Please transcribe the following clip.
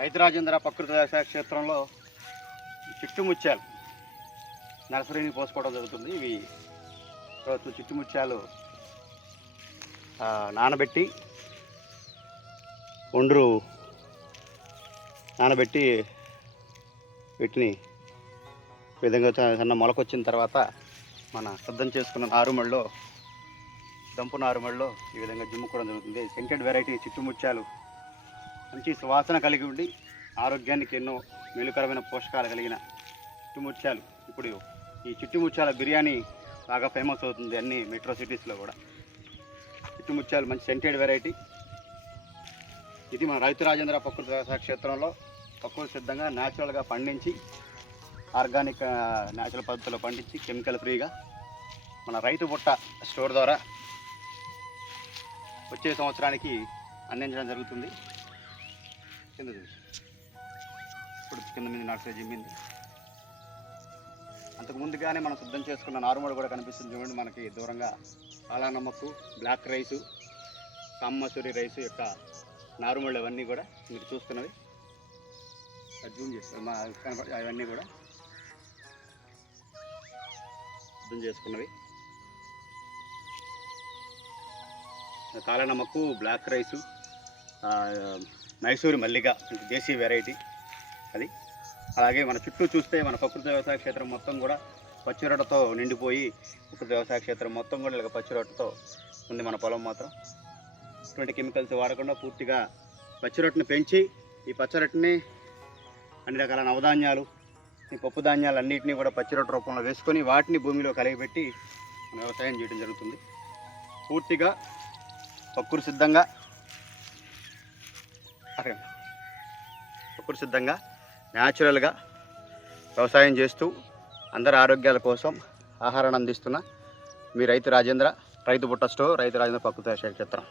రైతు రాజేంద్ర ప్రకృతి వ్యవసాయ క్షేత్రంలో చిట్టుముత్యాలు నర్సరీని పోసుకోవడం జరుగుతుంది. ఇవి ప్రభుత్వం చిట్టుముత్యాలు నానబెట్టి ఒండ్రు నానబెట్టి వీటిని ఈ విధంగా సన్న మొలకొచ్చిన తర్వాత మన సిద్ధం చేసుకున్న నారుమడిలో దంపు నారుమడిలో ఈ విధంగా జిమ్ముకోవడం జరుగుతుంది. సెంటెడ్ వెరైటీ చిట్టుముత్యాలు మంచి సువాసన కలిగి ఉండి ఆరోగ్యానికి ఎన్నో మేలుకరమైన పోషకాలు కలిగిన చిట్టుముత్యాలు ఇప్పుడు ఈ చిట్టుముత్యాల బిర్యానీ బాగా ఫేమస్ అవుతుంది అన్ని మెట్రో సిటీస్లో కూడా. చిట్టుముత్యాలు మంచి సెంటెడ్ వెరైటీ ఇది మన రైతు రాజేంద్ర ప్రకృతి వ్యవసాయ క్షేత్రంలో ప్రకృతి సిద్ధంగా న్యాచురల్గా పండించి ఆర్గానిక్ న్యాచురల్ పద్ధతిలో పండించి కెమికల్ ఫ్రీగా మన రైతు బుట్ట స్టోర్ ద్వారా వచ్చే సంవత్సరానికి అందించడం జరుగుతుంది. కింద చూసి ఇప్పుడు కింద మీద నర్సరీ జిమ్మింది. అంతకు ముందుగానే మనం సిద్ధం చేసుకున్న నారుమడి కూడా కనిపిస్తుంది చూడండి మనకి దూరంగా. ఆలానమ్మకు బ్లాక్ రైసు సామ్మసూరి రైసు యొక్క నారుమళ్ళు అవన్నీ కూడా మీరు చూస్తున్నవి. జూమ్ చేస్తారు మా అవన్నీ కూడా అర్థం చేసుకున్నవి. కాలనమ్మకు బ్లాక్ రైసు మైసూరు మల్లిగ దేశీయ వెరైటీ అది. అలాగే మన చుట్టూ చూస్తే మన ప్రకృతి వ్యవసాయ క్షేత్రం మొత్తం కూడా పచ్చిరొట్టతో నిండిపోయి ప్రకృతి వ్యవసాయ క్షేత్రం మొత్తం కూడా ఇలాగ పచ్చిరొట్టతో ఉంది మన పొలం మాత్రం. ఎటువంటి కెమికల్స్ వాడకుండా పూర్తిగా పచ్చిరొట్టని పెంచి ఈ పచ్చిరొట్టని అన్ని రకాల నవధాన్యాలు ఈ పప్పు ధాన్యాలు అన్నింటినీ కూడా పచ్చిరొట్ట రూపంలో వేసుకొని వాటిని భూమిలో కలిగిపెట్టి వ్యవసాయం చేయడం జరుగుతుంది. పూర్తిగా పక్కురు సిద్ధంగా అక్కడ పక్కురు సిద్ధంగా న్యాచురల్గా వ్యవసాయం చేస్తూ అందరి ఆరోగ్యాల కోసం ఆహారాన్ని అందిస్తున్న మీ రైతు రాజేంద్ర రైతు బుట్ట స్టోర్ రైతు రాజేంద్ర ప్రకృతి వ్యవసాయ క్షేత్రం.